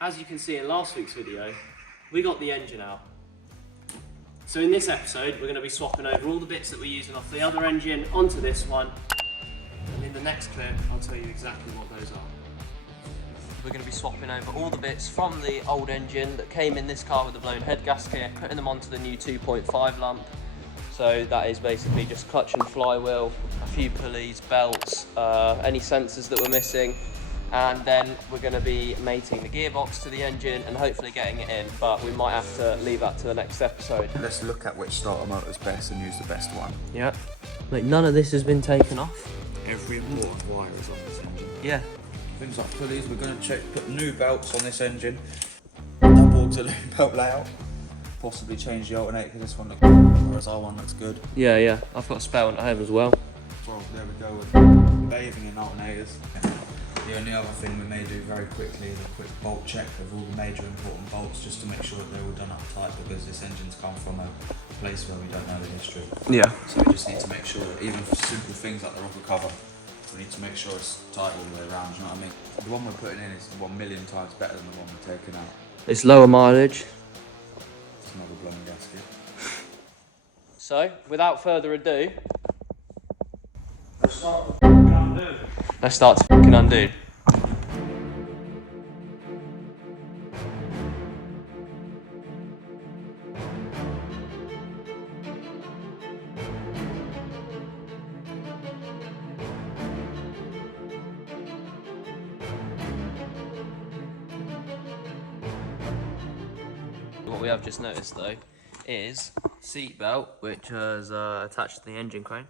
as you can see in last week's video, we got the engine out. So in this episode, we're going to be swapping over all the bits that we're using off the other engine onto this one. And in the next clip, I'll tell you exactly what those are. We're going to be swapping over all the bits from the old engine that came in this car with the blown head gasket, putting them onto the new 2.5 lump. So that is basically just clutch and flywheel, a few pulleys, belts, any sensors that were missing. And then we're going to be mating the gearbox to the engine and hopefully getting it in, but we might have to leave that to the next episode. Let's look at which starter motor is best and use the best one. Yeah. Like, none of this has been taken off. Every important wire is on this engine. Yeah. Things like pulleys, we're going to put new belts on this engine, double auxiliary belt layout, possibly change the alternator because this one looks, whereas our one looks good. Yeah, yeah. I've got a spare one at home as well. Well, there we go with bathing in alternators. The only other thing we may do very quickly is a quick bolt check of all the major important bolts just to make sure that they're all done up tight, because this engine's come from a place where we don't know the history. Yeah. So we just need to make sure that even for simple things like the rocker cover, we need to make sure it's tight all the way around, you know what I mean? The one we're putting in is 1,000,000 times better than the one we're taking out. It's lower mileage. It's another blown gasket. So, without further ado, Let's start with undo. let's start to fucking undo. What we have just noticed though is seat belt, which is attached to the engine crane.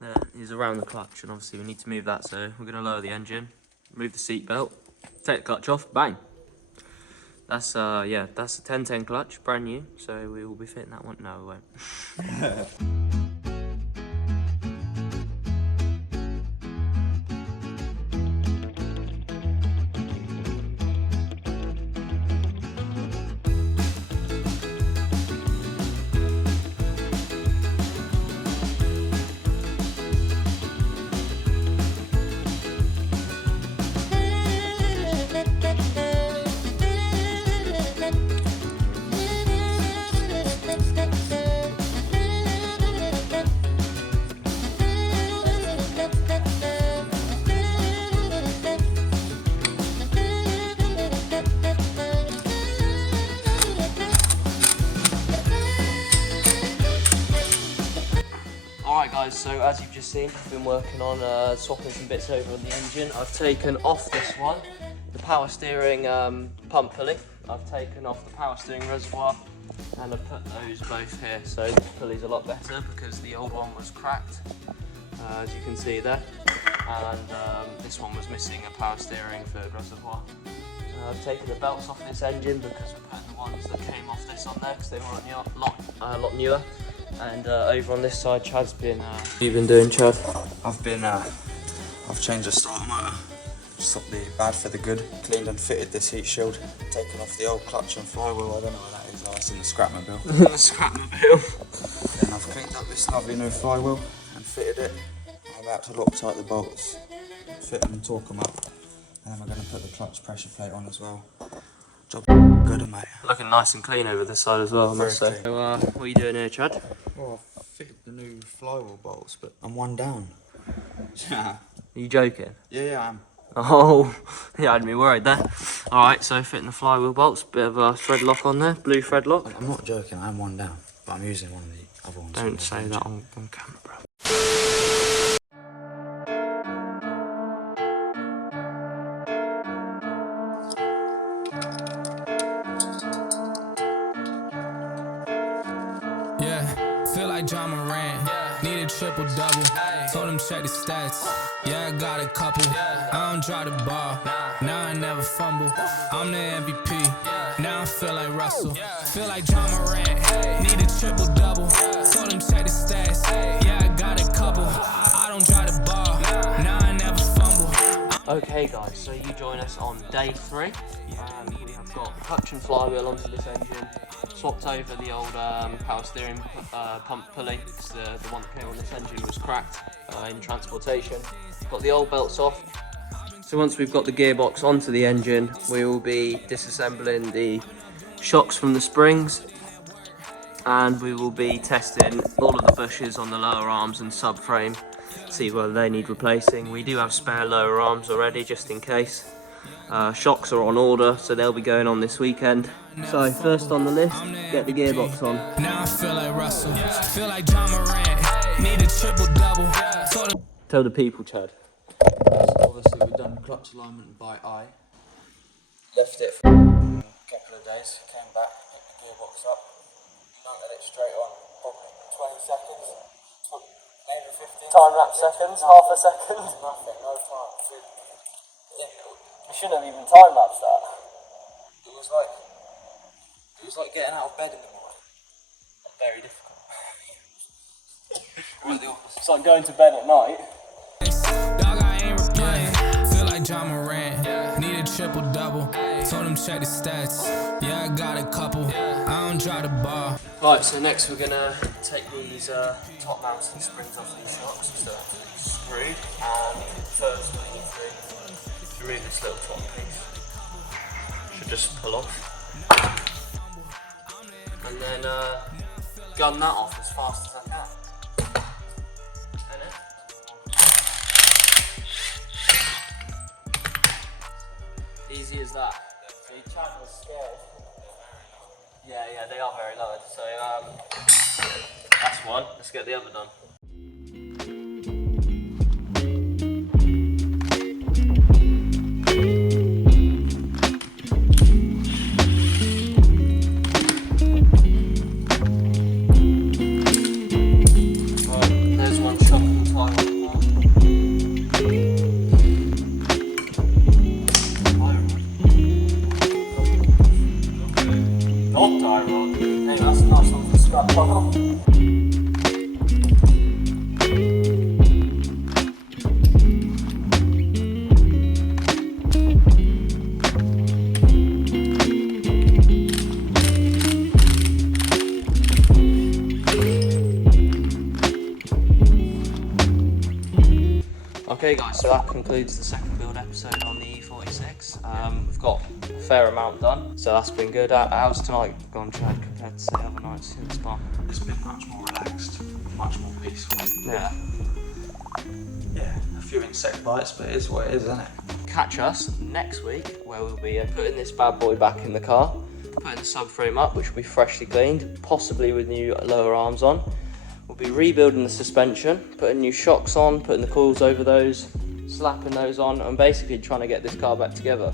There is around the clutch, and obviously we need to move that, so we're going to lower the engine, remove the seat belt, take the clutch off, bang. That's yeah, that's a 1010 clutch, brand new, so we will be fitting that one. No, we won't. Alright guys, so as you've just seen, I've been working on swapping some bits over on the engine. I've taken off this one, the power steering pump pulley. I've taken off the power steering reservoir and I've put those both here. So the pulley's a lot better because the old one was cracked, as you can see there. And this one was missing a power steering third reservoir. I've taken the belts off this engine because we're putting the ones that came off this on there because they were a lot newer. And over on this side, Chad's been. What you been doing, Chad? I've changed the starter motor, swapped the bad for the good, cleaned and fitted this heat shield, taken off the old clutch and flywheel. I don't know what that is. Oh, it's in the scrapmobile. The scrapmobile. Then I've cleaned up this lovely new flywheel and fitted it. I'm about to Loctite the bolts, fit them and torque them up, and then we're going to put the clutch pressure plate on as well. Job good, mate. Looking nice and clean over this side as well, I must say. Very So, what are you doing here, Chad? Well, I've fitted the new flywheel bolts, but I'm one down. Yeah. Are you joking? Yeah, I am. Oh, yeah, I'd be worried there. Alright, so fitting the flywheel bolts, bit of a thread lock on there, blue thread lock. I'm not joking, I'm one down, but I'm using one of the other ones. Don't say that on camera, bro. Yeah, feel like John Moran. Need a triple double. Told him check the stats. Yeah, I got a couple. I don't drop the ball. Now I never fumble. I'm the MVP. Now I feel like Russell. Feel like John Moran. Need a triple double. Told him check the stats. Yeah, I got a couple. I don't drop the ball. Now I never fumble. Okay guys, so you join us on day 3. We have got clutch and flywheel onto this engine, swapped over the old power steering pump pulley because the one that came on this engine was cracked in transportation. Got the old belts off, So once we've got the gearbox onto the engine, we will be disassembling the shocks from the springs, and we will be testing all of the bushes on the lower arms and subframe, see whether they need replacing. We do have spare lower arms already, just in case. Shocks are on order, so they'll be going on this weekend. So first on the list, get the gearbox on. Now I feel like Russell, feel like John Morant, need a triple double. Tell the people, Chad. So obviously we've done clutch alignment by eye. Left it for a couple of days, came back, picked the gearbox up, mounted it straight on, probably 20 seconds, maybe 15. Time lapse seconds, half a second. Nothing, no time. You shouldn't have even time lapsed that. It was like getting out of bed in the morning. Very difficult. Or the opposite. It's like going to bed at night. Dog, I ain't replying. Feel like John Morant. Need a triple double. Told him check the stats. Yeah, I got a couple. I don't try to bar. Right, so next we're gonna take these top mounting springs off these shocks, so that's screwed. And first we need to remove this little top piece. Should just pull off. And then gun that off as fast as I can. Easy as that. So your Chad was scared. Yeah, they are very low. So that's one. Let's get the other done. Right, there's one shock and tie on the not tie rod. Hey, that's not something to scrap on. Okay guys, so that concludes the second build episode on the E46. We've got a fair amount done, so that's been good. How's tonight gone, Chad, compared to the other nights in the spa? It's been much more relaxed, much more peaceful. Yeah. Yeah, a few insect bites, but it is what it is, isn't it? Catch us next week, where we'll be putting this bad boy back in the car, putting the subframe up, which will be freshly cleaned, possibly with new lower arms on. We'll be rebuilding the suspension, putting new shocks on, putting the coils over those, slapping those on, and basically trying to get this car back together.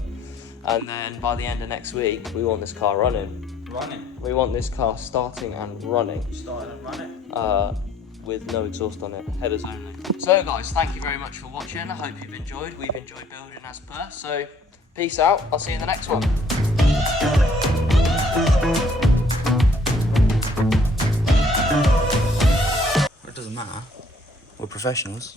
And then by the end of next week, we want this car running. Running? We want this car starting and running. Starting and running? With no exhaust on it, headers only. So guys, thank you very much for watching. I hope you've enjoyed. We've enjoyed building as per. So peace out. I'll see you in the next one. It doesn't matter. We're professionals.